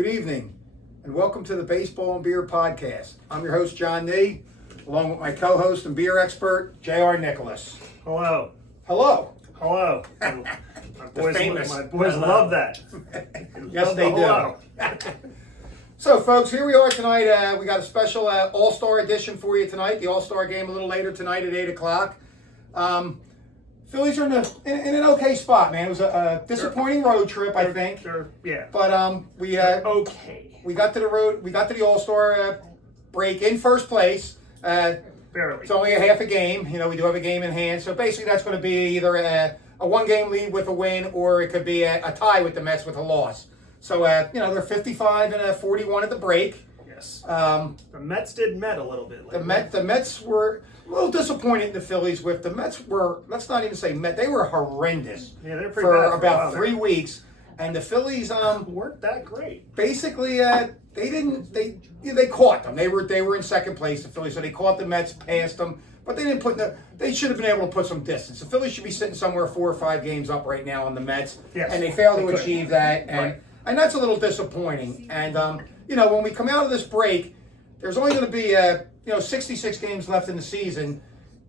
Good evening, and welcome to the Baseball and Beer Podcast. I'm your host, John Nee, along with my co-host and beer expert, J.R. Nicholas. Hello. Hello. Hello. My boys love that. Yes, they do. So, folks, here we are tonight. We got a special All-Star edition for you tonight. The All-Star game a little later tonight at 8 o'clock. Phillies are in an okay spot, man. It was a disappointing road trip, I think. Yeah. But we okay. We got to the road. We got to the All-Star break in first place. Barely. It's only a half a game. You know, we do have a game in hand. So basically, that's going to be either a one-game lead with a win, or it could be a tie with the Mets with a loss. So they're 55 and 41 at the break. Yes. The Mets did Met a little bit. The Mets were a little disappointed in the Phillies. With the Mets were, let's not even say Met, they were horrendous. Yeah, they're pretty for bad about 3 weeks. And the Phillies weren't that great. Basically, they caught them. They were in second place, the Phillies, so they caught the Mets, passed them, but they didn't they should have been able to put some distance. The Phillies should be sitting somewhere 4 or 5 games up right now on the Mets, yes, and they failed to could achieve that, and that's a little disappointing. And when we come out of this break, there's only going to be 66 games left in the season.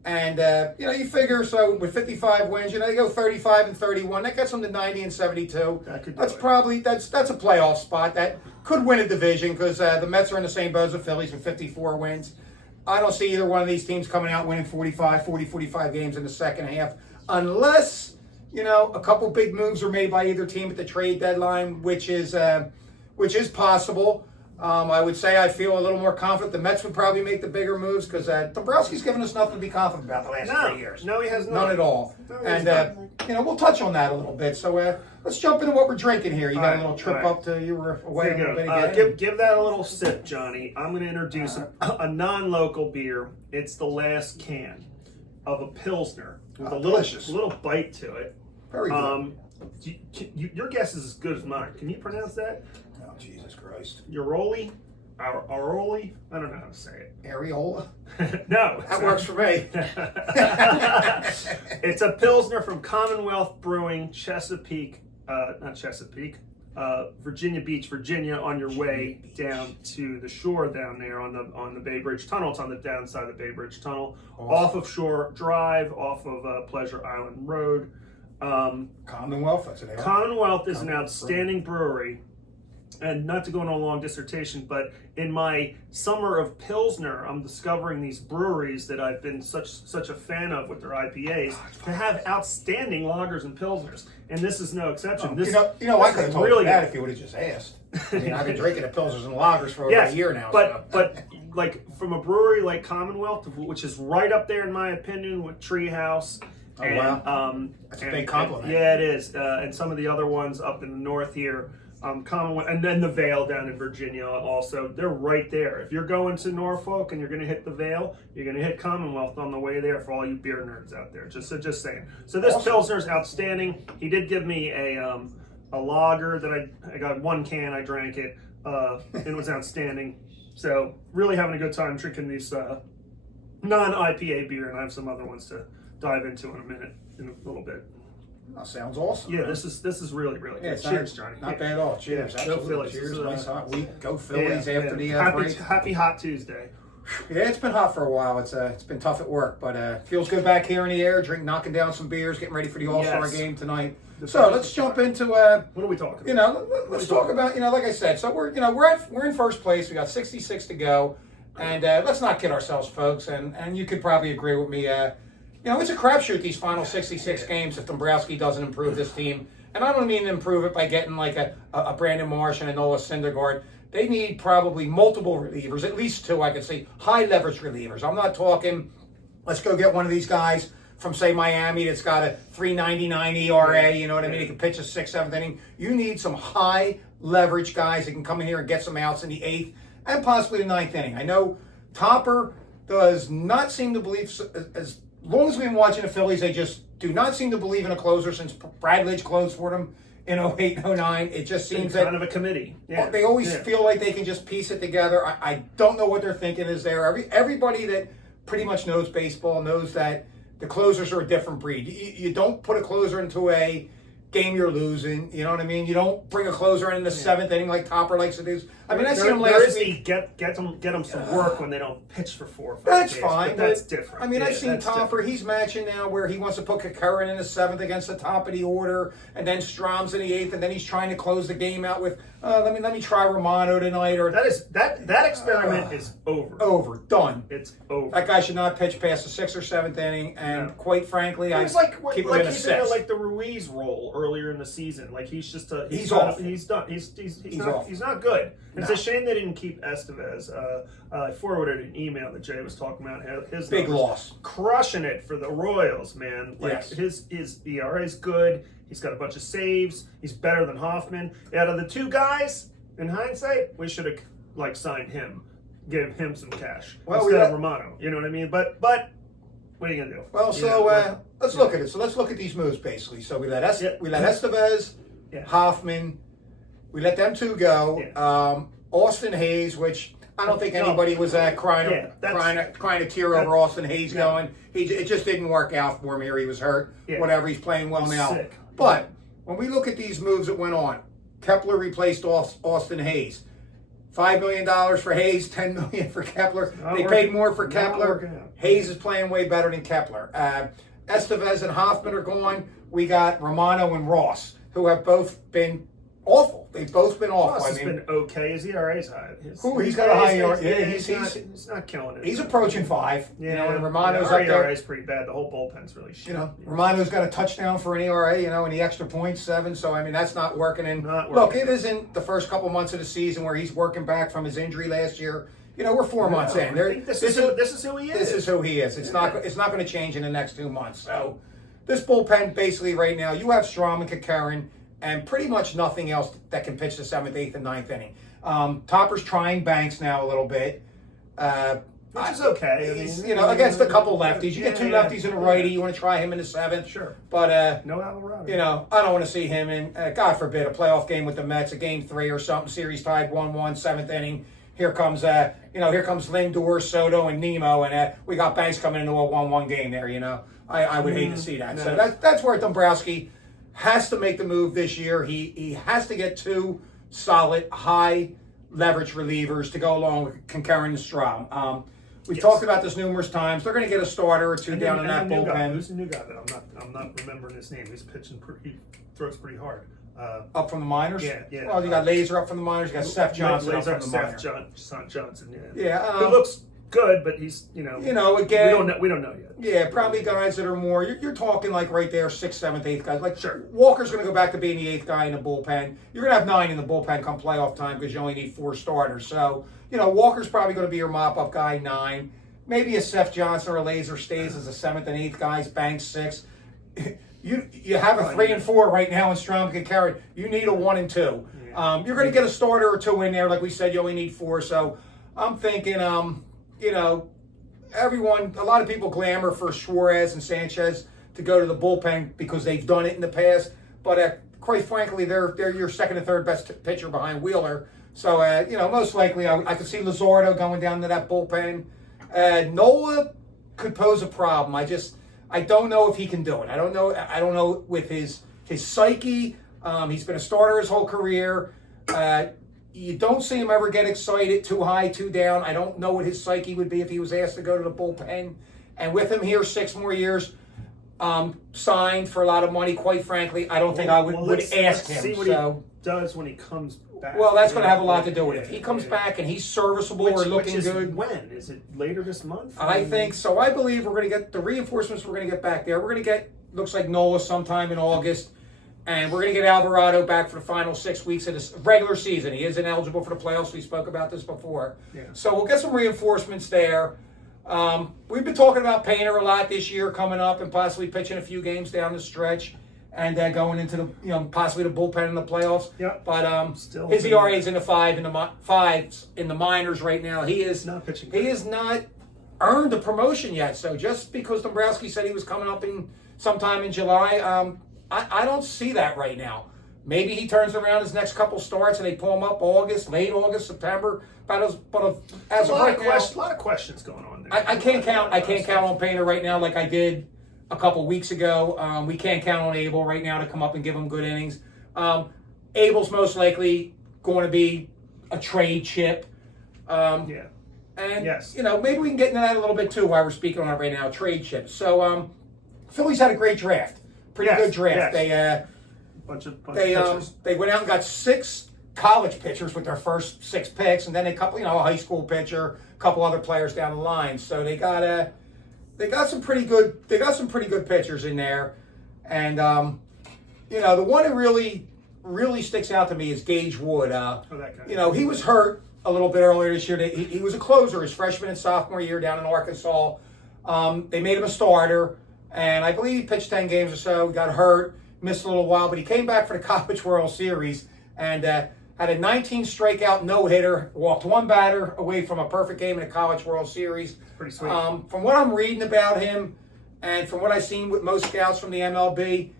And, you figure, so with 55 wins, they go 35 and 31. That gets them to 90 and 72. That's a playoff spot. That could win a division because the Mets are in the same boat as the Phillies with 54 wins. I don't see either one of these teams coming out winning 45 games in the second half unless, a couple big moves are made by either team at the trade deadline, which is possible. I would say I feel a little more confident the Mets would probably make the bigger moves because Dombrowski's given us nothing to be confident about the last 3 years. No, he has not. None at all. We'll touch on that a little bit. So let's jump into what we're drinking here. You got a little trip up to you were away a little bit again. Give that a little sip, Johnny. I'm going to introduce a non-local beer. It's the last can of a Pilsner with a little bite to it. Very good. Your guess is as good as mine. Can you pronounce that? Oh, Jesus Christ. Uroli? Aroli? I don't know how to say it. Areola? No. That works for me. It's a Pilsner from Commonwealth Brewing, Chesapeake, Virginia Beach, Virginia, on your way down to the shore down there on the Bay Bridge Tunnel. It's on the downside of the Bay Bridge Tunnel. Awesome. Off of Shore Drive, off of Pleasure Island Road. Commonwealth, that's it. Commonwealth is an outstanding brewery. And not to go on a long dissertation, but in my summer of Pilsner, I'm discovering these breweries that I've been such a fan of with their IPAs to have outstanding lagers and Pilsners. And this is no exception. I could have told you that if you would have just asked. I've been drinking the Pilsners and lagers for over a year now. But like from a brewery like Commonwealth, which is right up there in my opinion with Treehouse. Oh, wow. That's a big compliment. Yeah, it is. And some of the other ones up in the north here. Commonwealth, and then the Vale down in Virginia also. They're right there. If you're going to Norfolk and you're going to hit the Vale, you're going to hit Commonwealth on the way there for all you beer nerds out there. Just saying. So this Pilsner's outstanding. He did give me a lager that I got 1 can. I drank it. It was outstanding. So really having a good time drinking these non-IPA beer, and I have some other ones to dive into in a little bit. That sounds awesome. Yeah, man. This is really good. Yeah, cheers, Johnny. Not bad at all. Cheers. Yeah, go Phillies. Cheers. Nice hot week. Go Phillies after the break. Happy hot Tuesday. Yeah, it's been hot for a while. It's been tough at work, but feels good back here in the air. Knocking down some beers, getting ready for the All-Star game tonight. So let's jump into what are we talking about? Let's talk about like I said. So we're in first place. We got 66 to go, and let's not kid ourselves, folks. And you could probably agree with me. It's a crapshoot, these final 66 games, if Dombrowski doesn't improve this team. And I don't mean to improve it by getting like a Brandon Marsh and a Noah Syndergaard. They need probably multiple relievers, at least 2, I could say, high-leverage relievers. I'm not talking, let's go get one of these guys from, say, Miami that's got a 3.99 ERA, you know what I mean? He can pitch a 6th, 7th inning. You need some high-leverage guys that can come in here and get some outs in the 8th and possibly the 9th inning. I know Topper does not seem to believe, as long as we've been watching the Phillies, they just do not seem to believe in a closer since Brad Lidge closed for them in 08, 09. It just seems that kind of a committee. Yeah. They always feel like they can just piece it together. I don't know what they're thinking is there. Everybody that pretty much knows baseball knows that the closers are a different breed. You don't put a closer into a game you're losing. You know what I mean? You don't bring a closer in the seventh inning like Topper likes to do. I mean, I see him last week. Get them some work when they don't pitch for 4 or 5 That's days, fine. but that's different. I mean, I've seen that's Topper. different. He's matching now where he wants to put Kakarin in the seventh against the top of the order, and then Strom's in the eighth, and then he's trying to close the game out with let me try Romano tonight. Or That experiment is over. Done. It's over. That guy should not pitch past the sixth or seventh inning, and quite frankly, I It's like keep him like in a he's sixth. like the Ruiz role earlier in the season. Like he's just He's awful. He's done. He's not awful. he's not good. No. It's a shame they didn't keep Estevez. I forwarded an email that Jay was talking about. His Big numbers. loss. Crushing it for the Royals, man. Like Yes. his ERA is good. He's got a bunch of saves. He's better than Hoffman. Out of the two guys, in hindsight, we should have signed him, give him some cash instead of Romano. You know what I mean? But what are you gonna do? Well, so let's look at it. So let's look at these moves basically. So we let Estevez, Hoffman, we let them two go. Yeah. Austin Hayes, which I don't think anybody was crying a tear over Austin Hayes going. It just didn't work out for him here. He was hurt. Yeah. Whatever. He's playing well now. Sick. But when we look at these moves that went on, Kepler replaced Austin Hayes. $5 million for Hayes, $10 million for Kepler. They paid more for Kepler. Hayes is playing way better than Kepler. Estevez and Hoffman are gone. We got Romano and Ross, who have both been awful. They've both been awful. Ross has been okay. His ERA's high. He's got a high ERA. Yeah, he's not killing it. He's approaching 5. Yeah, you know, and Romano's our up there. ERA is pretty bad. The whole bullpen's really shit. You know, Romano's got a touchdown for an ERA, and the extra point 7. So I mean, that's not working. And look, it isn't the first couple months of the season where he's working back from his injury last year. You know, we're 4 months in. I think this is who he is. This is who he is. It's not going to change in the next 2 months. So this bullpen basically right now, you have Strom and Kakarin, and pretty much nothing else that can pitch the 7th, 8th, and 9th inning. Topper's trying Banks now a little bit. Which is okay. I mean, against a couple lefties. You get 2 lefties and a righty. You want to try him in the 7th. Sure. But, no Alvarado. I don't want to see him in, God forbid, a playoff game with the Mets, a game 3 or something, series tied 1-1, 7th inning. Here comes Lindor, Soto, and Nemo, and we got Banks coming into a 1-1 game there, I would hate to see that. No. So that's where Dombrowski has to make the move this year. He has to get 2 solid, high leverage relievers to go along with Kakarin and Strom. We've talked about this numerous times. They're going to get a starter or 2 down in that bullpen. Who's the new guy that I'm not remembering his name? He's pitching. He throws pretty hard. Up from the minors? Yeah. Well, you got Laser up from the minors. You got Seth Johnson up from the minors. Johnson. Yeah. He looks good, but he's again, we don't know yet. Yeah, probably guys that are more. You're talking like right there, 6th, 7th, 8th guys. Like Sure. Walker's going to go back to being the 8th guy in the bullpen. You're going to have 9 in the bullpen come playoff time because you only need 4 starters. So Walker's probably going to be your mop-up guy 9. Maybe a Seth Johnson or a Laser stays as a 7th and 8th guys. Banks 6. You have a 3 and 4 right now in Strom and Kakarin. You need a 1 and 2. Yeah. You're going to get a starter or 2 in there. Like we said, you only need 4. So I'm thinking, everyone, a lot of people clamor for Suarez and Sanchez to go to the bullpen because they've done it in the past. But quite frankly, they're your 2nd and 3rd best pitcher behind Wheeler. So, most likely I could see Luzardo going down to that bullpen. Nola could pose a problem. I don't know if he can do it. I don't know with his psyche. He's been a starter his whole career. You don't see him ever get excited, too high, too down. I don't know what his psyche would be if he was asked to go to the bullpen. And with him here 6 more years, signed for a lot of money, quite frankly, I don't think I would ask him. See what he does when he comes back. Well, that's going to have a lot to do with it. If he comes back and he's serviceable or looking good. When? Is it later this month? I think so. I believe we're going to get the reinforcements we're going to get back there. We're going to get, looks like Nola sometime in August. And we're going to get Alvarado back for the final 6 weeks of this regular season. He isn't eligible for the playoffs. We spoke about this before. Yeah. So we'll get some reinforcements there. We've been talking about Painter a lot this year coming up and possibly pitching a few games down the stretch and going into the possibly the bullpen in the playoffs. Yeah. But Still his ERA is in the 5s in the minors right now. He is not pitching. He has not earned the promotion yet. So just because Dombrowski said he was coming up in sometime in July, I don't see that right now. Maybe he turns around his next couple starts and they pull him up late August, September. But as of right now, a lot of questions going on there. I can't count on Painter right now like I did a couple weeks ago. We can't count on Abel right now to come up and give him good innings. Abel's most likely going to be a trade chip. Yeah. And, Yes. maybe we can get into that a little bit too while we're speaking on it right now, trade chips. So, Phillies had a great draft. Pretty good draft. Yes. They, Bunch of pitchers. they went out and got 6 college pitchers with their first 6 picks, and then a couple, a high school pitcher, a couple other players down the line. So they got some pretty good pitchers in there. And, the one that really sticks out to me is Gage Wood. That guy. He was hurt a little bit earlier this year. He was a closer his freshman and sophomore year down in Arkansas. They made him a starter, and I believe he pitched 10 games or so. Got hurt, missed a little while, but he came back for the College World Series and had a 19 strikeout no-hitter, walked 1 batter away from a perfect game in the College World Series. Pretty sweet. From what I'm reading about him and from what I've seen with most scouts from the MLB,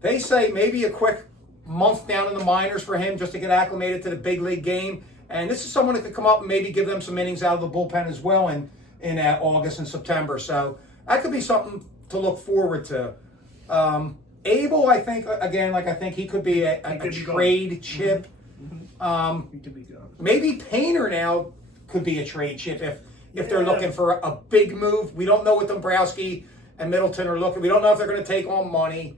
they say maybe a quick month down in the minors for him just to get acclimated to the big league game. And this is someone that could come up and maybe give them some innings out of the bullpen as well in August and September. So that could be something to look forward to. Abel, I think, again, I think he could be a trade chip. He could be good. Maybe Painter now could be a trade chip if they're looking for a big move. We don't know what Dombrowski and Middleton are looking. We don't know if they're going to take on money.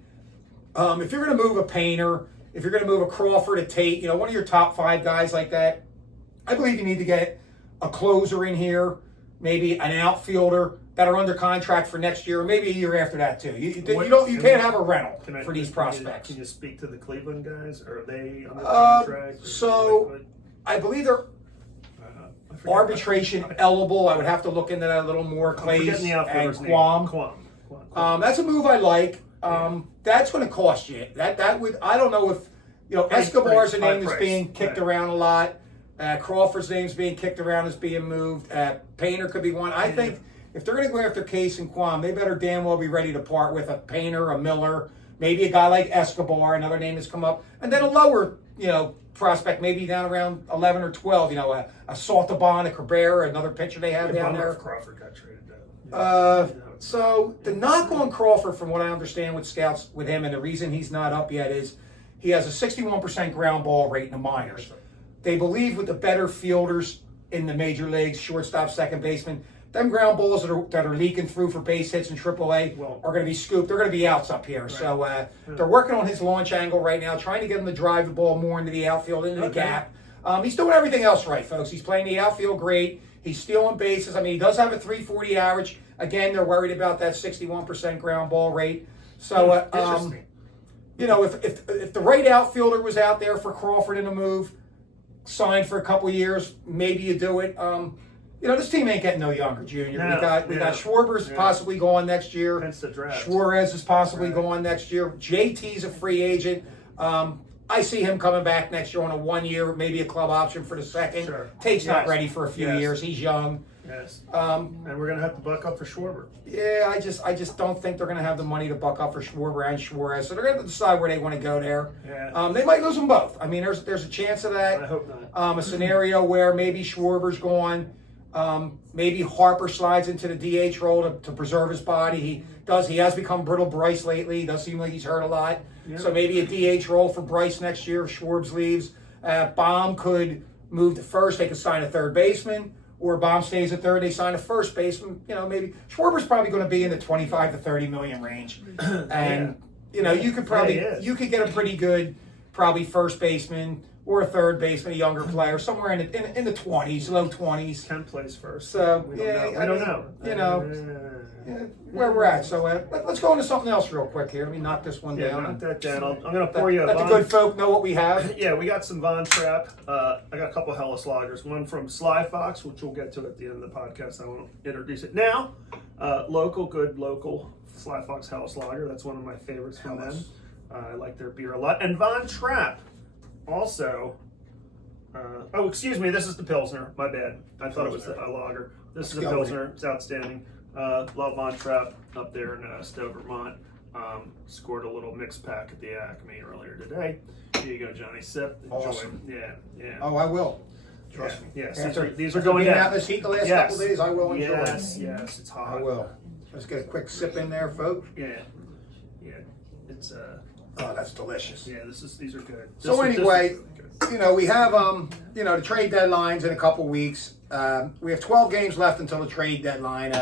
If you're going to move a Painter, if you're going to move a Crawford, a Tate, one of your top 5 guys like that, I believe you need to get a closer in here, maybe an outfielder that are under contract for next year, or maybe a year after that too. You can't have a rental for these prospects. Can you speak to the Cleveland guys? Are they under contract? So I believe they're arbitration eligible. I would have to look into that a little more. Clays and Quam. That's a move I like. That's going to cost you. That would, I don't know if Escobar's a name that's being kicked around a lot. Crawford's name's being kicked around as being moved. Painter could be one. I think if they're going to go after Case and Quam, they better damn well be ready to part with a Painter, a Miller, maybe a guy like Escobar, another name that's come up, and then a lower, prospect, maybe down around 11 or 12. A Saltaban, a Cabrera, another pitcher they have down there. Crawford got traded down. So the knock on Crawford, from what I understand with scouts with him, and the reason he's not up yet is he has a 61% ground ball rate in the minors. They believe with the better fielders in the major leagues, shortstop, second baseman, them ground balls that are leaking through for base hits in AAA are going to be scooped. They're going to be outs up here. Right. So they're working on his launch angle right now, trying to get him to drive the ball more into the outfield, into the gap. He's doing everything else right, folks. He's playing the outfield great. He's stealing bases. I mean, he does have a 340 average. Again, they're worried about that 61% ground ball rate. So, if the right outfielder was out there for Crawford in a move, signed for a couple years, maybe you do it. This team ain't getting no younger, Junior. No, we got Schwarber's possibly going next year. Hence the draft. Suarez is possibly going next year. JT's a free agent. I see him coming back next year on a 1 year, maybe a club option for the second. Sure. Tate's not ready for a few years. He's young. Yes. And we're gonna have to buck up for Schwarber. Yeah, I just don't think they're gonna have the money to buck up for Schwarber and Suarez. So they're gonna have to decide where they want to go there. Yeah. They might lose them both. I mean, there's a chance of that. I hope not. A scenario where maybe Schwarber's gone. Maybe Harper slides into the DH role to preserve his body. He has become Brittle Bryce lately. He does seem like he's hurt a lot. Yeah. So maybe a DH role for Bryce next year if Schwarber leaves. Baum could move to first. They could sign a third baseman. Or Baum stays at third, they sign a first baseman. Maybe Schwarber's probably going to be in the 25 to 30 million range. And, you could you could get a pretty good, probably first baseman or a third baseman, a younger player, somewhere in the 20s, low 20s. Ken plays first. So, we don't know. Where we're at. So let's go into something else real quick here. Let me knock this one down. Knock that down. I'm going to pour you a Let the good folk know what we have. Yeah, we got some Von Trapp. I got a couple of Hellas Lagers. One from Sly Fox, which we'll get to at the end of the podcast. I won't introduce it now. Good local Sly Fox Hellas Lager. That's one of my favorites from them. I like their beer a lot. And Von Trapp also... excuse me. This is the Pilsner. My bad. I thought it was a lager. This is a Pilsner. It's outstanding. Love Von Trapp up there in Stowe, Vermont. Scored a little mixed pack at the Acme earlier today. Here you go, Johnny. Sip. Enjoy. Awesome. Yeah. Oh, I will. Trust me. Yes. After these are going being down. out in this heat the last couple of days, I will enjoy. Yes. It's hot. I will. Let's get a quick sip in there, folks. Yeah. It's Oh, that's delicious. yeah. These are good. So anyway, we have the trade deadlines in a couple weeks. We have 12 games left until the trade deadline.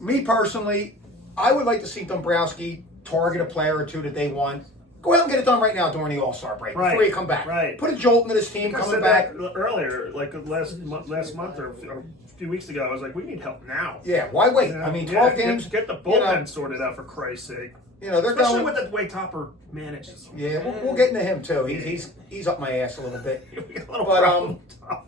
Me personally, I would like to see Dombrowski target a player or two that they want. Go out and get it done right now during the All-Star break before you come back. Right. Put a jolt into this team I coming said back. that earlier, like last month or a few weeks ago. I was like, we need help now. Yeah, why wait? You know? I mean, 12 games. Get the bullpen sorted out for Christ's sake. They're Especially going with the way Topper manages. Yeah, we'll get into him too. He's up my ass a little bit. We got a little But, problem with Topper.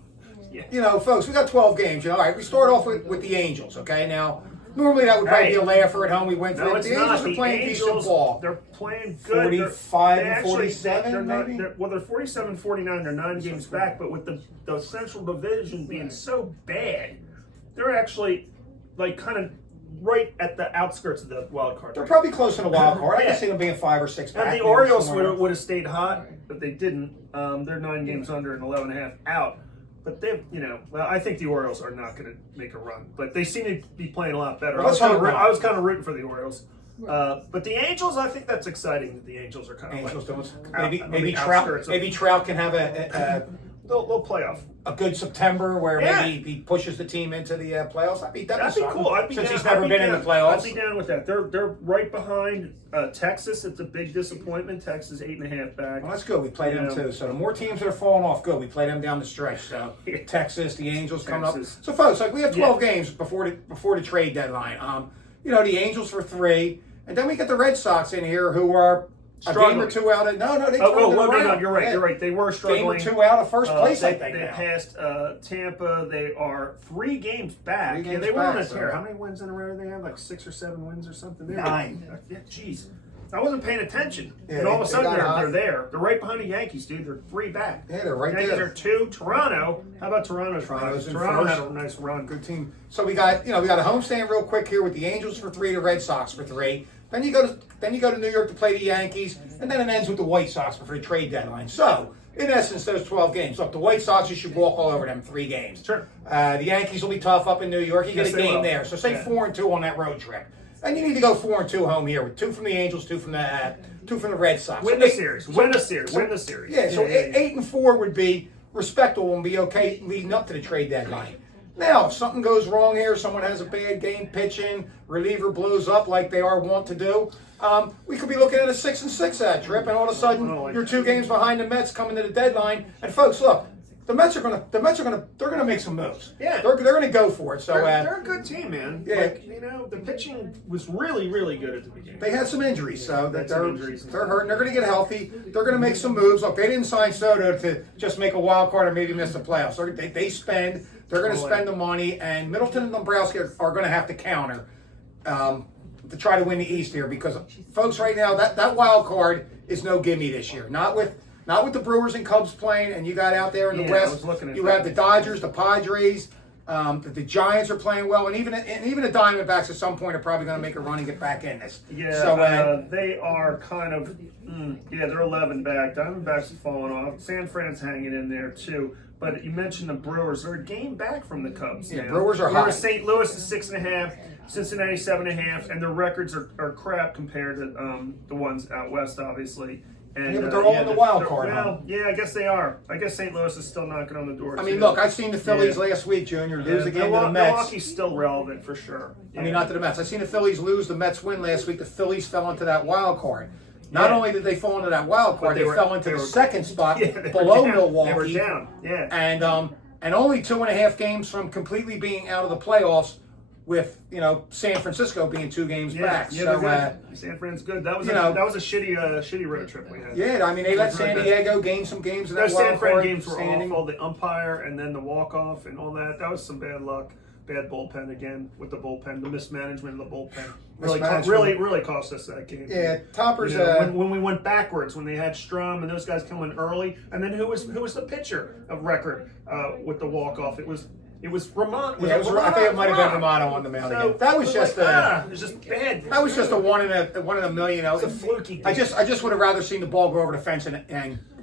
Yeah. Folks, we got 12 games. All right, we start off with the Angels. Okay, now normally that would probably be a laugher at home. We went through No, it. it's The not. Angels are The playing decent Angels, ball. they're playing good. 45 They and actually- 47, they're maybe? they're 47 49. They're 9 games back. But with the Central Division being so bad, they're actually like kind of right at the outskirts of the wild card. They're probably close to the wild card. I Yeah. can see them being 5 or 6 back. And the maybe Orioles somewhere. would have stayed hot, but they didn't. They're 9 games under and 11 and a half out. But they've, well, I think the Orioles are not going to make a run. But they seem to be playing a lot better. Well, let's hope not. I was kind of rooting for the Orioles. But the Angels, I think that's exciting that the Angels are kind of Angels like doing maybe outskirts of- Trout can have a little playoff. good September where Yeah. maybe he pushes the team into the playoffs. That'd be That'd be cool. I'd be since down, he's never been in the playoffs. I'd be down with that. They're right behind Texas. It's a big disappointment. Texas 8.5 back. Well, that's good. We play them Yeah. too. So the more teams that are falling off, good. We play them down the stretch. So Yeah. Texas, the Angels coming up. Texas. So folks, we have 12 games before the trade deadline. The Angels for 3, and then we get the Red Sox in here who are a game Struggling. or 2 out of they turned it No, around. you're right. Yeah. You're right. They were struggling. Game or 2 out of first place, I They think. now. passed Tampa. They are 3 games back. 3 games they were on a back, tear. so- How many wins in a row do they have? Like 6 or 7 wins or something? 9. Yeah, jeez. I wasn't paying attention. Yeah, and all of a they sudden got hot. they're there. They're right behind the Yankees, dude. They're 3 back. Yeah, they're right Yankees there. are 2. Toronto. How about Toronto's run? Toronto's in Toronto first. had a nice run. Good team. So we got a homestand real quick here with the Angels for 3, the Red Sox for 3. Then you go to New York to play the Yankees, and then it ends with the White Sox before the trade deadline. So in essence, those 12 games. Look, the White Sox, you should walk all over them 3 games. Sure. The Yankees will be tough up in New York. You Yes, get a they game will. there. So say Yeah. 4-2 on that road trip. And you need to go 4-2 home here with 2 from the Angels, 2 from the Red Sox. Win So the eight- series. Win the series. Win the series. Yeah, so 8-4 would be respectable and be okay leading up to the trade deadline. Now, if something goes wrong here, someone has a bad game pitching, reliever blows up like they are wont to do, we could be looking at a 6-6 that trip, and all of a sudden you're 2 games behind the Mets coming to the deadline. And folks, look, the Mets are gonna make some moves. Yeah. they're gonna go for it. So They're a good team, man. Yeah. Like, the pitching was really, really good at the beginning. they had some injuries, so that Had some injuries. they're hurting. They're going to get healthy. They're going to make some moves. Look, they didn't sign Soto to just make a wild card or maybe miss the playoffs. They spend. They're going to spend the money, and Middleton and Dombrowski are going to have to counter to try to win the East here because, folks, right now that wild card is no gimme this year. Not with the Brewers and Cubs playing, and you got out there in the Yeah, I West. was looking at You that. have the Dodgers, the Padres. The Giants are playing well, and even the Diamondbacks at some point are probably going to make a run and get back in this. Yeah, So they are kind of, they're 11 back. Diamondbacks have fallen off. San Fran's hanging in there too. But you mentioned the Brewers. They're a game back from the Cubs. Yeah, now. Brewers are Remember, hot. St. Louis is 6.5, Cincinnati 7.5, and their records are crap compared to the ones out west, obviously. And, Yeah, but they're all in the wild card, huh? Well, yeah, I guess they are. I guess St. Louis is still knocking on the door. I mean, too. look, I've seen the Phillies Yeah. last week, Junior, lose Yeah, again to the Mets. Milwaukee's still relevant for sure. I mean, not to the Mets. I've seen the Phillies lose. The Mets win last week. The Phillies fell into that wild card. Not Yeah. only did they fall into that wild card, But they fell into they the were- second spot Yeah, they were below down. Milwaukee. They were down. Yeah. And only 2.5 games from completely being out of the playoffs, with San Francisco being 2 games back. Yeah, So they're good. San Fran's good. That was you a, know- that was a shitty road trip we had. yeah, I mean they let It was really San bad. Diego gain some games in that Those wild San Fran card games were standing. awful. The umpire and then the walk off and all that. That was some bad luck. Bad bullpen again with the bullpen. The mismanagement of the bullpen really cost us that game. Yeah, Topper's. When we went backwards, when they had Strom and those guys coming early, and then who was the pitcher of record with the walk off? It was Ramon. Yeah, I think it might have been Romano on the mound again. That was just it was just bad. that was just a one in a million. It was a fluky thing. I just would have rather seen the ball go over the fence and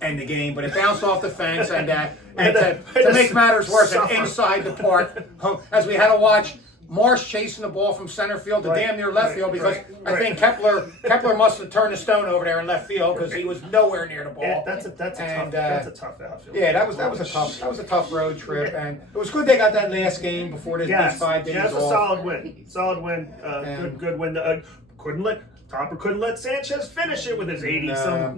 end the game, but it bounced off the fence and to make matters worse, and inside the park, as we had to watch Marsh chasing the ball from center field to Right, damn near left right, field because right, I right. think Kepler must have turned a stone over there in left field because he was nowhere near the ball. Yeah, that's a tough outfield. Yeah, that was a tough road trip, and it was good they got that last game before these 5 days That's a off. solid win. Good win. Topper couldn't let Sanchez finish it with his 85,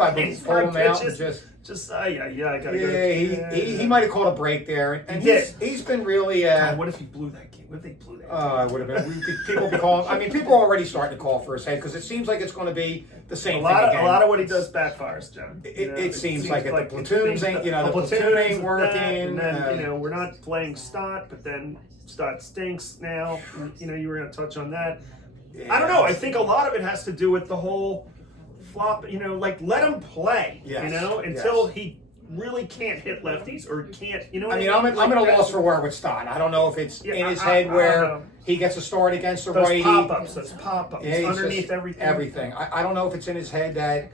I believe, pulled him out and just I gotta yeah, go. he might have caught a break there, and He he's been really. God, what if he blew that game? What if they blew that game? I would have been. People be calling. I mean, people are already starting to call for his head because it seems like it's going to be the same thing again. A lot of what he does backfires, John. It seems like it. The platoons ain't. The platoon ain't working. And then we're not playing Stott, but then Stott stinks now. You were going to touch on that. Yeah. I don't know. I think a lot of it has to do with the whole flop. Let him play. Yes. Until he really can't hit lefties or can't. I mean, I'm at a loss for word with Stott. I don't know if it's in his head where he gets a start against the righty. Those pop-ups Yeah, underneath everything. Everything. I don't know if it's in his head that,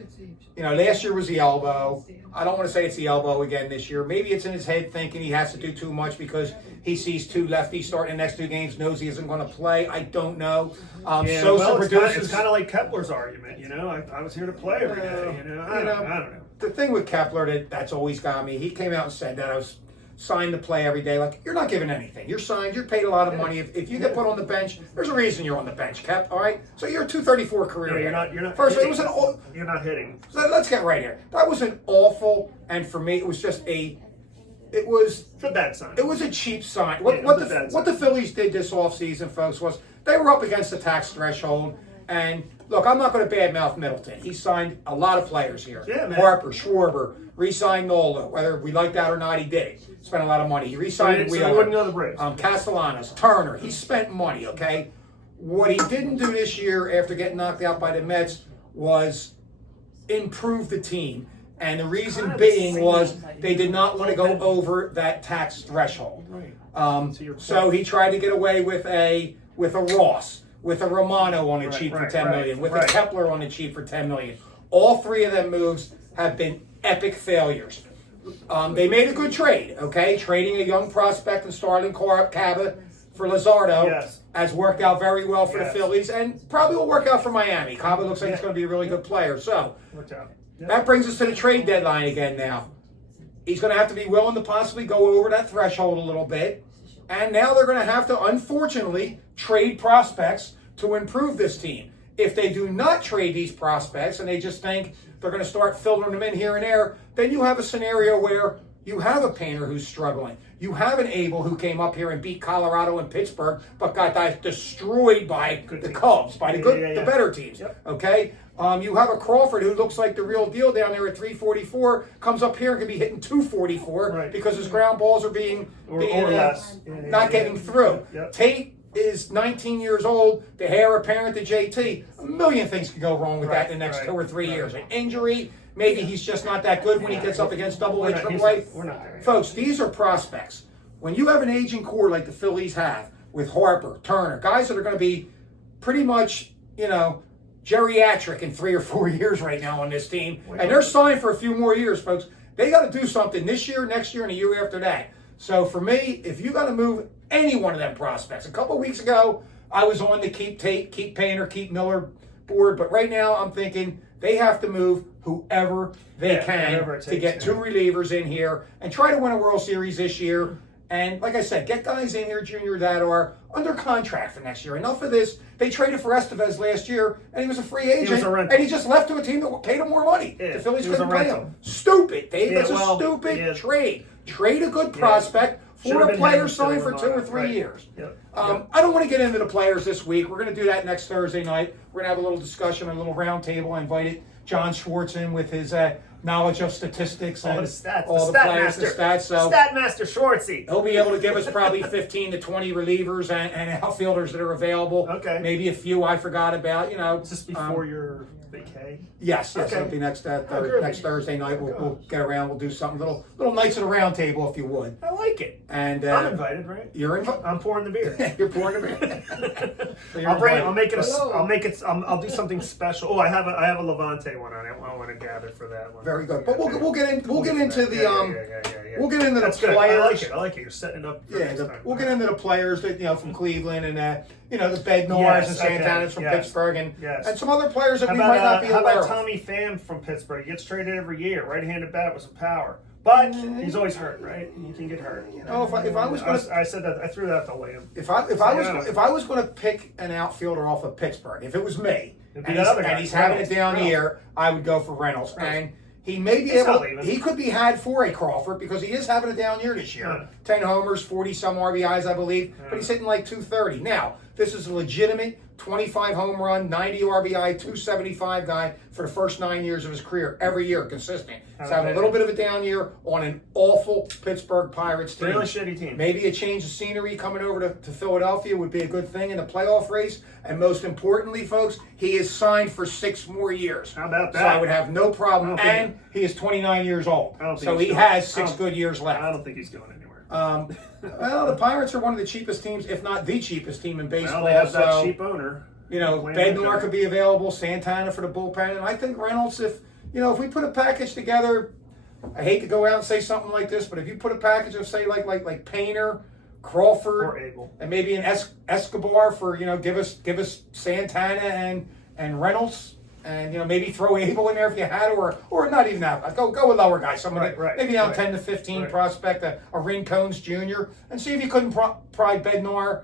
last year was the elbow. I don't want to say it's the elbow again this year. Maybe it's in his head thinking he has to do too much because he sees 2 lefties starting the next 2 games, knows he isn't going to play. I don't know. It's kind of like Kepler's argument. I was here to play every day. I don't know. The thing with Kepler that's always got me, he came out and said that I was signed to play every day. Like, you're not giving anything. You're signed. You're paid a lot of money. If you get put on the bench, there's a reason you're on the bench, Kep. All right. So you're a 234 career. You're not. First, hitting. it was You're not hitting. So let's get right here. That was an awful, and for me, it was just It was a bad sign. It was a cheap sign. What the Phillies did this offseason, folks, was they were up against the tax threshold. And look, I'm not going to badmouth Middleton. He signed a lot of players here. Yeah, man. Harper, Schwarber, re-signed Nola. Whether we like that or not, he did it. Spent a lot of money. He re-signed Wheeler. So he wouldn't go to the Braves. Castellanos, Turner. He spent money, okay? What he didn't do this year after getting knocked out by the Mets was improve the team. And the reason being was they did not want to go over that tax threshold. Right. So he tried to get away with a Ross, with a Romano on the cheap for $10 million, with a Kepler on the cheap for $10 million. All 3 of them moves have been epic failures. They made a good trade, okay? Trading a young prospect in Starlin Caba for Luzardo has worked out very well for the Phillies and probably will work out for Miami. Caba looks like he's going to be a really good player. So that brings us to the trade deadline again now. He's going to have to be willing to possibly go over that threshold a little bit. And now they're going to have to, unfortunately, trade prospects to improve this team. If they do not trade these prospects and they just think they're going to start filtering them in here and there, then you have a scenario where you have a Painter who's struggling. You have an Abel who came up here and beat Colorado and Pittsburgh, but got destroyed by the Cubs, by the better teams. Yep. Okay? You have a Crawford who looks like the real deal down there at 344, comes up here and can be hitting 244 because his ground balls are not getting through. Yep. Tate is 19 years old, the heir apparent to JT. A million things could go wrong with that in the next 2 or 3 years. An injury, maybe he's just not that good when he gets up against AA, AAA. We're not there. Folks, these are prospects. When you have an aging core like the Phillies have, with Harper, Turner, guys that are going to be pretty much, geriatric in 3 or 4 years right now on this team, and they're signed for a few more years, folks. They got to do something this year, next year, and a year after that. So for me, if you got to move any one of them prospects, a couple of weeks ago, I was on the keep Tate, keep Painter, keep Miller board, but right now I'm thinking they have to move whoever they can to get 2 relievers in here and try to win a World Series this year. And like I said, get guys in here, Junior, that are under contract for next year. Enough of this. They traded for Estevez last year, and he was a free agent, and he just left to a team that paid him more money. Yeah, the Phillies he was couldn't a pay rental. him. Stupid, Dave. Yeah, That's a stupid trade. Trade a good prospect for Should've a been player him, signed should've for been 2 or Mono. 3 years. Yep. I don't want to get into the players this week. We're going to do that next Thursday night. We're going to have a little discussion, a little round table. I invited John Schwartz in with his knowledge of statistics and all the stats, all the players, the stats. So Stat Master Schwartzy. he'll be able to give us probably 15 to 20 relievers and outfielders that are available. Okay. Maybe a few I forgot about. Is this before your vacay? Yes. Okay. It'll be next Thursday night. We'll get around. We'll do something little nights at the round table if you would. I like it. And I'm invited, right? You're invited. I'm pouring the beer. You're pouring the beer. So I'll do something special. Oh, I have a Levante one on it. I want to gather for that one. Very good. But we'll get into the Yeah. We'll get into That's the good. players. I like it. You're setting it up. For Yeah, next time. we'll get into the players that from Cleveland and the Bednars Yes, and Santanas from yes, Pittsburgh yes. and some other players that How we about, might not be how aware about of. Tommy Pham from Pittsburgh? He gets traded every year. Right-handed bat with some power. But he's always hurt, right? He can get hurt. Oh, if I was going to, I said that. I threw that to Liam. if I was going to pick an outfielder off of Pittsburgh, if it was me, It'd be that other guy, he's having a down Reynolds. year, I would go for Reynolds. And he may be He's able. not leaving. He could be had for a Crawford because he is having a down year this year. Yeah. 10 homers, 40 some RBIs, I believe, but he's hitting like 230. Now, this is a legitimate 25 home run, 90 RBI, 275 guy for the first 9 years of his career, every year consistent. He's having a little bit of a down year on an awful Pittsburgh Pirates team. Really shitty team. Maybe a change of scenery coming over to Philadelphia would be a good thing in the playoff race. And most importantly, folks, he is signed for 6 more years. How about that? So I would have no problem. I don't And he is 29 years old. I don't think So he's he going- has I 6 don't- good years left. I don't think he's going anywhere. Well, the Pirates are one of the cheapest teams, if not the cheapest team in baseball. Well, they have that so, cheap owner. Bednar could be available, Santana for the bullpen, and I think Reynolds, if we put a package together, I hate to go out and say something like this, but if you put a package of say like Painter, Crawford, Or Abel. and maybe an Escobar for give us Santana and Reynolds. And maybe throw Abel in there if you had, or not even that. Go with lower guys. Somebody Right, maybe down right. 10 to 15 Right. prospect, a Rincones Jr. and see if you couldn't pry Bednar,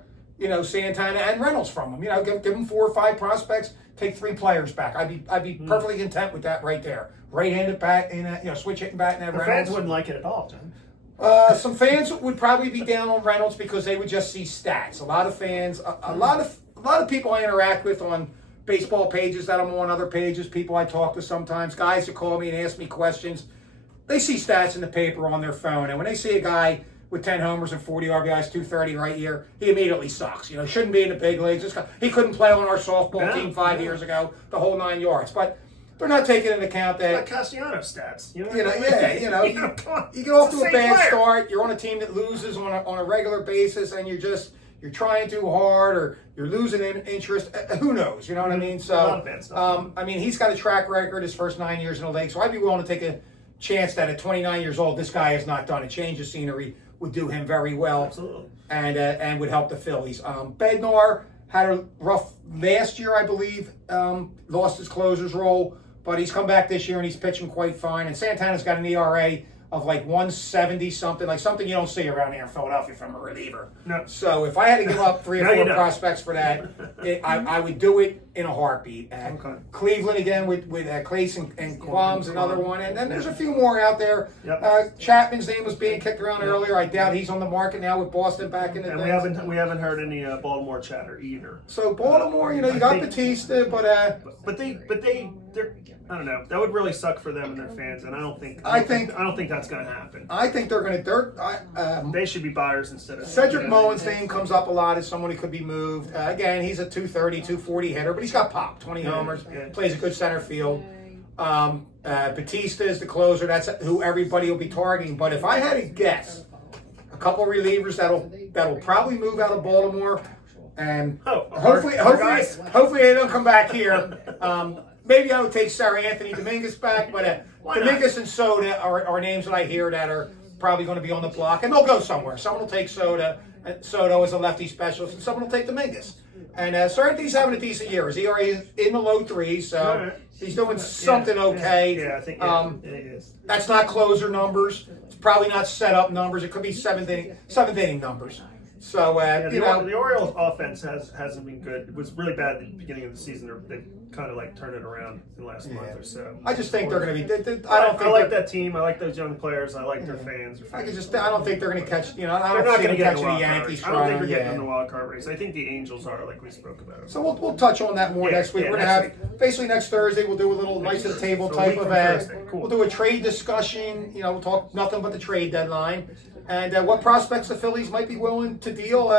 Santana and Reynolds from him. Give them 4 or 5 prospects. Take 3 players back. I'd be perfectly content with that right there. Right-handed bat and switch hitting bat and have The Reynolds. fans wouldn't like it at all, John. Some fans would probably be down on Reynolds because they would just see stats. A lot of fans, a lot of people I interact with on baseball pages that I'm on, other pages, people I talk to sometimes, guys that call me and ask me questions, they see stats in the paper on their phone, and when they see a guy with 10 homers and 40 RBIs, 230 right here, he immediately sucks. Shouldn't be in the big leagues. He couldn't play on our softball team 5 years ago, the whole 9 yards. But they're not taking into account that Like Castellanos stats. you get off to a bad start. You're on a team that loses on a regular basis, and you're trying too hard, or you're losing interest. Who knows? You know what I mean? A lot of So, bad stuff. he's got a track record his first 9 years in the league, so I'd be willing to take a chance that at 29 years old, this guy has not done a change of scenery would do him very well. Absolutely. And would help the Phillies. Bednar had a rough last year, I believe. Lost his closer's role, but he's come back this year and he's pitching quite fine. And Santana's got an ERA of like 170 something, like something you don't see around here in Philadelphia from a reliever. No. So if I had to give up 3 or No, you 4 don't. prospects for that, I would do it in a heartbeat. Okay. Cleveland again with Clace and Quam's another one, and then there's a few more out there. Yep. Chapman's name was being kicked around earlier. I doubt he's on the market now with Boston back in the And day. we haven't heard any Baltimore chatter either. So Baltimore, you got Batista, but But they're I don't know. That would really suck for them and their fans, and I don't think that's going to happen. I think they're going to. They should be buyers instead of Cedric Mullins' name comes up a lot as someone who could be moved. Again, he's a 230, 240 hitter, but he's got pop, 20 homers, plays a good center field. Batista is the closer. That's who everybody will be targeting. But if I had to guess, a couple relievers that'll probably move out of Baltimore, and hopefully they don't come back here. Maybe I would take Sarah Anthony Dominguez back, but Dominguez and Soda are names that I hear that are probably going to be on the block, and they'll go somewhere. Someone will take Soto as a lefty specialist, and someone will take Dominguez. And Sorrente's having a decent year. His ERA is in the low 3s, so he's doing something okay. Yeah, I think it is. That's not closer numbers. It's probably not setup numbers. It could be seventh inning numbers. So the Orioles offense hasn't been good. It was really bad at the beginning of the season. They kind of like turned it around in the last month or so. I just think they're going to be. I like that team. I like those young players. I like their fans. I don't think they're going to catch. I They're don't not see going to them get in the catching wild the card Yankees. race. I don't think they're trying, getting in the wild card race. I think the Angels are, like we spoke about. So we'll touch on that more next week. We're going to have basically next Thursday. We'll do a little nice at the table So a type week of. from Thursday. Cool. We'll do a trade discussion. We'll talk nothing but the trade deadline and what prospects the Phillies might be willing to deal,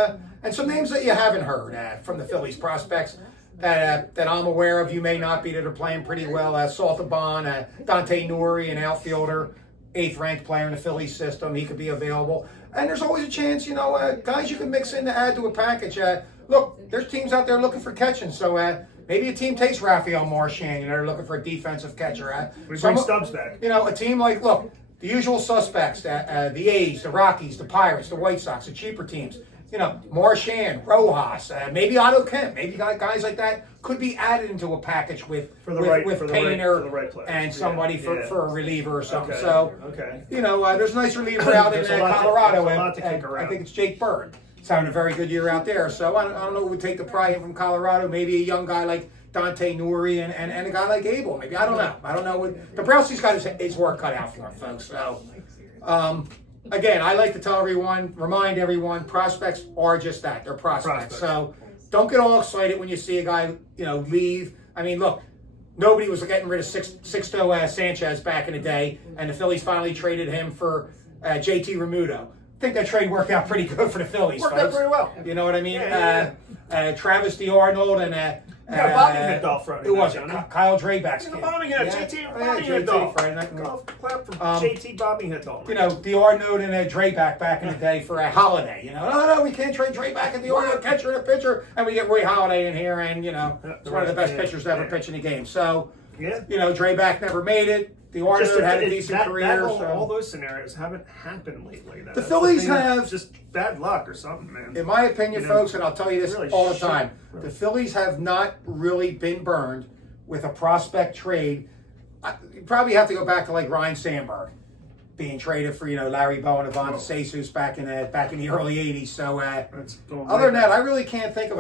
and some names that you haven't heard from the Phillies prospects that I'm aware of. You may not be, that are playing pretty well. Saltaban, Dante Nuri, an outfielder, 8th ranked player in the Phillies system. He could be available. And there's always a chance, guys you can mix in to add to a package. Look, there's teams out there looking for catching. So maybe a team takes Rafael Marchand, they're looking for a defensive catcher. We bring Stubbs back. A team like, look, the usual suspects, the A's, the Rockies, the Pirates, the White Sox, the cheaper teams. You know, Marchand, Rojas, maybe Otto Kemp, maybe guys like that could be added into a package with Painter and somebody for a reliever or something. Okay. You know, there's a nice reliever out in Colorado. There's a lot to kick around. I think it's Jake Bird. He's having a very good year out there. So I don't know who would take the pride from Colorado. Maybe a young guy like Dante Nuri and a guy like Abel. Maybe I don't know. I don't know. Dombrowski's got his work cut out for him, folks. So. Again, I like to remind everyone, prospects are just that. They're prospects. So don't get all excited when you see a guy, leave. I mean, look, nobody was getting rid of Sixto Sanchez back in the day, and the Phillies finally traded him for JT Realmuto. I think that trade worked out pretty good for the Phillies, Worked out pretty well. You know what I mean? Travis DeArnold and bombing hit off front. It was Kyle Drabeck's kid. Bombing hit, JT bombing hit off. Clap for JT bombing hit off. DeArnold and Drabeck back in the day for a Holiday. No, we can't trade Drabeck and DeArnold, catcher and a pitcher, and we get Roy Halladay in here, and it's one of the best pitchers to ever pitch in the game. So, Drabeck never made it. DeArnold had a decent career. All those scenarios haven't happened lately. The Phillies have just bad luck or something, man. In my opinion, folks, and I'll tell you this really all the time, the Phillies have not really been burned with a prospect trade. You probably have to go back to like Ryan Sandberg being traded for Larry Bowen and Ivan DeSasus back in the early '80s. So other than that, I really can't think of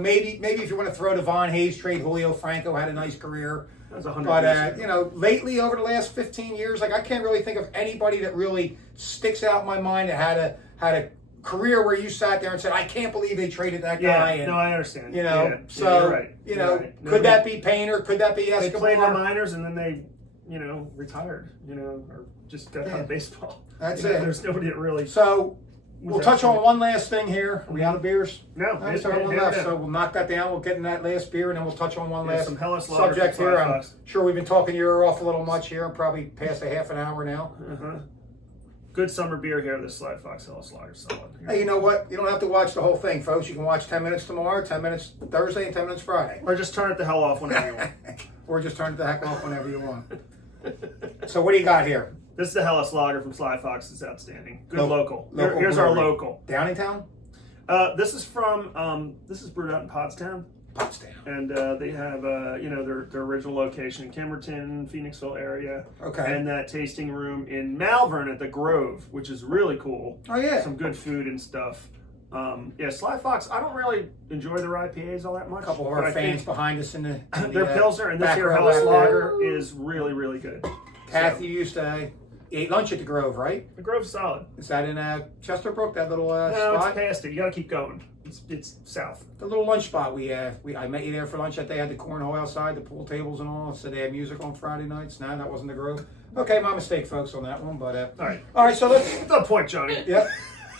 maybe if you want to throw the Von Hayes trade, Julio Franco had a nice career. But lately over the last 15 years, I can't really think of anybody that really sticks out in my mind that had a career where you sat there and said, I can't believe they traded that guy. Yeah, I understand. So you're right. Could that be Painter? Could that be Escobar? They played the minors and then they, retired, or just got out of baseball. That's it. There's nobody that really. So we'll touch on one last thing here. Are we out of beers? No. One left. So we'll knock that down. We'll get in that last beer, and then we'll touch on one last subject here. I'm sure we've been talking your ear off a little much here. I'm probably past a half an hour now. Good summer beer here. This Sly Fox Helles Lager solid. Hey, you know what? You don't have to watch the whole thing, folks. You can watch 10 minutes tomorrow, 10 minutes Thursday, and 10 minutes Friday. Or just turn it the hell off whenever you want. Or just turn it the heck off whenever you want. So what do you got here? This is the Helles Lager from Sly Fox. It's outstanding. Good local. Here's brewery. Our local. Downingtown? This is from, this is brewed out in Pottstown. And they have, their original location in Kemerton, Phoenixville area. Okay. And that tasting room in Malvern at the Grove, which is really cool. Oh, yeah. Some good food and stuff. Sly Fox, I don't really enjoy their IPAs all that much. A couple of our fans behind us in the their Pilsner and this here Helles Lager is really, really good. Kathy used to eat lunch at the Grove, right? The Grove's solid. Is that in Chesterbrook, that little no, spot? It's past it. You got to keep going. It's south. The little lunch spot I met you there for lunch that day. Had the cornhole outside, the pool tables and all. So they had music on Friday nights. No, that wasn't the Grove. Okay, my mistake, folks, on that one. But all right. So let's. Good point, Johnny. Yep.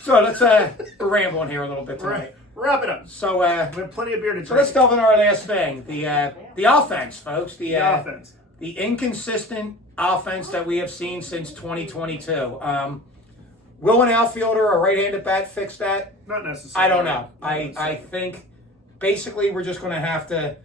So let's we're rambling here a little bit tonight. Wrap it up. So we have plenty of beer to drink. So let's delve into our last thing. The offense, folks. The offense. The inconsistent offense that we have seen since 2022. Will an outfielder or right-handed bat fix that? Not necessarily. I don't know. I think basically we're just going to have to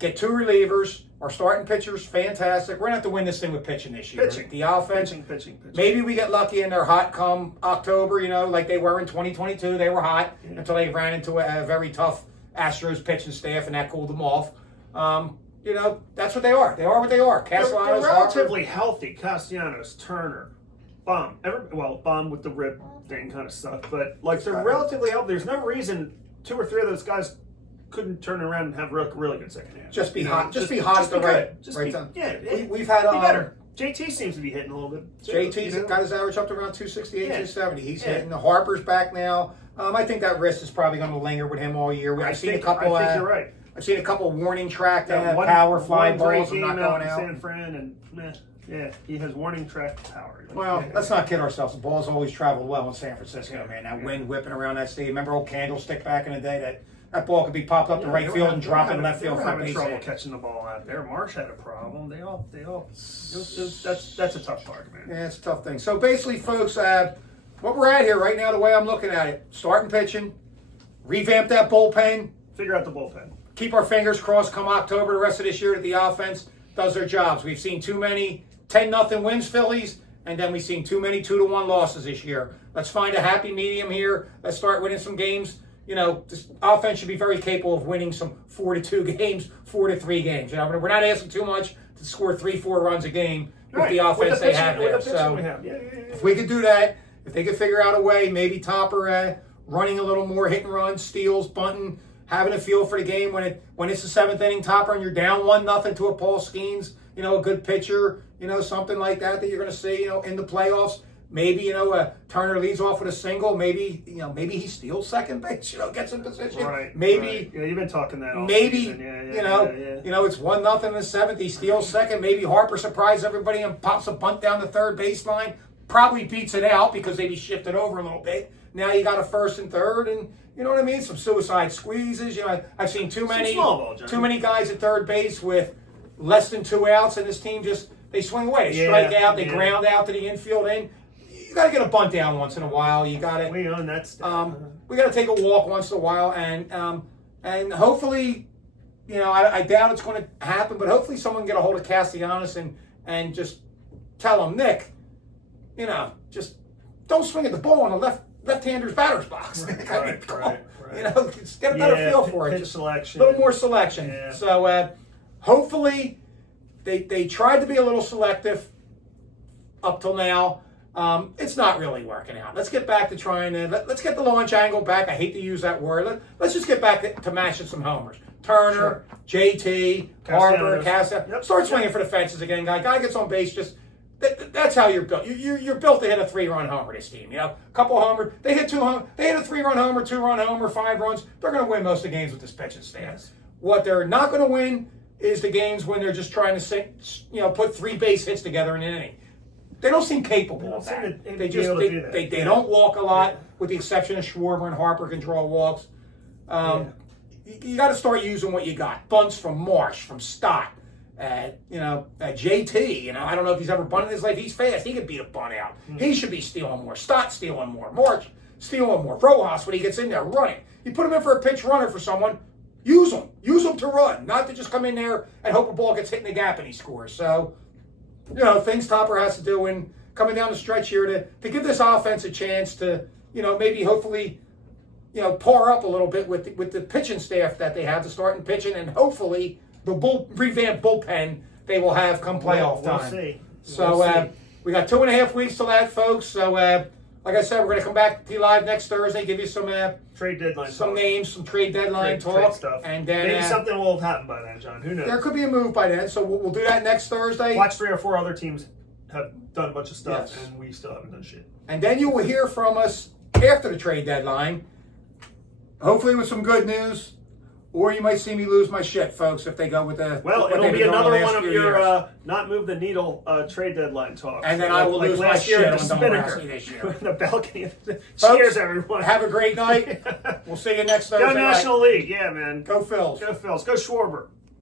get two relievers. Our starting pitcher's fantastic. We're going to have to win this thing with pitching this year. Pitching. The offense. Pitching. Maybe we get lucky and they're hot come October, like they were in 2022. They were hot until they ran into a very tough Astros pitching staff and that cooled them off. That's what they are. They are what they are. Castellanos, they're relatively healthy. Castellanos, Turner, Baum. Baum with the rib thing kind of sucked, but they're relatively healthy. There's no reason 2 or 3 of those guys couldn't turn around and have really good second half. Just be hot. Just be hot at the right time. Yeah, we've had better. JT seems to be hitting a little bit. JT's got his average up to around 268, 270. He's hitting. The Harper's back now. I think that wrist is probably going to linger with him all year. I think you're right. I've seen a couple warning track power flying balls and not going out. San Fran and he has warning track power. Well, let's not kid ourselves. The ball's always traveled well in San Francisco, man. That wind whipping around that stadium. Remember old Candlestick back in the day that ball could be popped up to right field and drop in left field. They were having trouble catching the ball out there. Marsh had a problem. That's a tough part, man. Yeah, it's a tough thing. So basically, folks, what we're at here right now, the way I'm looking at it, starting pitching, revamp that bullpen. Figure out the bullpen. Keep our fingers crossed come October, the rest of this year, that the offense does their jobs. We've seen too many 10-0 wins Phillies and then we've seen too many 2-1 losses this year. Let's find a happy medium here. Let's start winning some games. This offense should be very capable of winning some 4-2 games, 4-3 games. We're not asking too much to score 3-4 runs a game with the offense they have there. So if we could do that, if they could figure out a way, maybe Topper running a little more, hit and run, steals, bunting, having a feel for the game when it's the 7th inning, Topper, and you're down 1-0 to a Paul Skeens, a good pitcher, something like that you're going to see, in the playoffs. Maybe, Turner leads off with a single. Maybe, maybe he steals second base, gets in position. Right. Maybe, right. Yeah, you've been talking that all maybe, season. Yeah. it's 1-0 in the 7th. He steals second. Maybe Harper surprises everybody and pops a bunt down the third baseline. Probably beats it out because they be shifted over a little bit. Now you got a first and third, and you know what I mean? Some suicide squeezes. I've seen too many guys at third base with less than 2 outs, and this team they swing away. They strike out, they ground out to the infield, and you got to get a bunt down once in a while. You got to. We own that. We got to take a walk once in a while, and hopefully, I doubt it's going to happen, but hopefully someone can get a hold of Castellanos and just tell him, Nick, just don't swing at the ball in the left-hander's batter's box. Right. Just get a better feel for it. Pitch selection. A little more selection. Yeah. So hopefully they tried to be a little selective up till now. It's not really working out. Let's get back to trying to let's get the launch angle back. I hate to use that word. Let's just get back to mashing some homers. Turner, JT, Harper, Castellanos. Yep. Start swinging for the fences again, guy. Guy gets on base. That's how you're built. You're built to hit a 3-run homer. This team, couple homers. They hit 2 homers. They hit a 3-run homer, 2-run homer, 5 runs. They're going to win most of the games with this pitching staff. Yes. What they're not going to win is the games when they're just trying to put 3 base hits together in an inning. They don't seem capable of that. They don't walk a lot, with the exception of Schwarber and Harper can draw walks. You got to start using what you got. Bunts from Marsh, from Stott. JT, I don't know if he's ever bunted in his life. He's fast. He could beat a bunt out. He should be stealing more. Stott stealing more. March stealing more. Rojas, when he gets in there, running. You put him in for a pinch runner for someone, use him. Use him to run, not to just come in there and hope a ball gets hit in the gap and he scores. So, things Topper has to do in coming down the stretch here to give this offense a chance to, maybe hopefully, pour up a little bit with the pitching staff that they have to start in pitching, and hopefully the revamped bullpen they will have come playoff time. We'll see. So we got 2.5 weeks till that, folks. So like I said, we're going to come back to T-Live next Thursday, give you some trade deadline some talk. Names, some trade deadline talk. Trade stuff. And then maybe something will have happened by then, John. Who knows? There could be a move by then, so we'll do that next Thursday. Watch 3 or 4 other teams have done a bunch of stuff, Yes. and we still haven't done shit. And then you will hear from us after the trade deadline, hopefully with some good news. Or you might see me lose my shit, folks, if they go with the. Well, it'll be another one of your not move the needle trade deadline talks. And then I will lose my last year shit at the on Spinnaker. this year. The balcony. Folks, Cheers, everyone. Have a great night. We'll see you next Thursday Go National night. League. Yeah, man. Go Phils. Go Phils. Go Schwarber.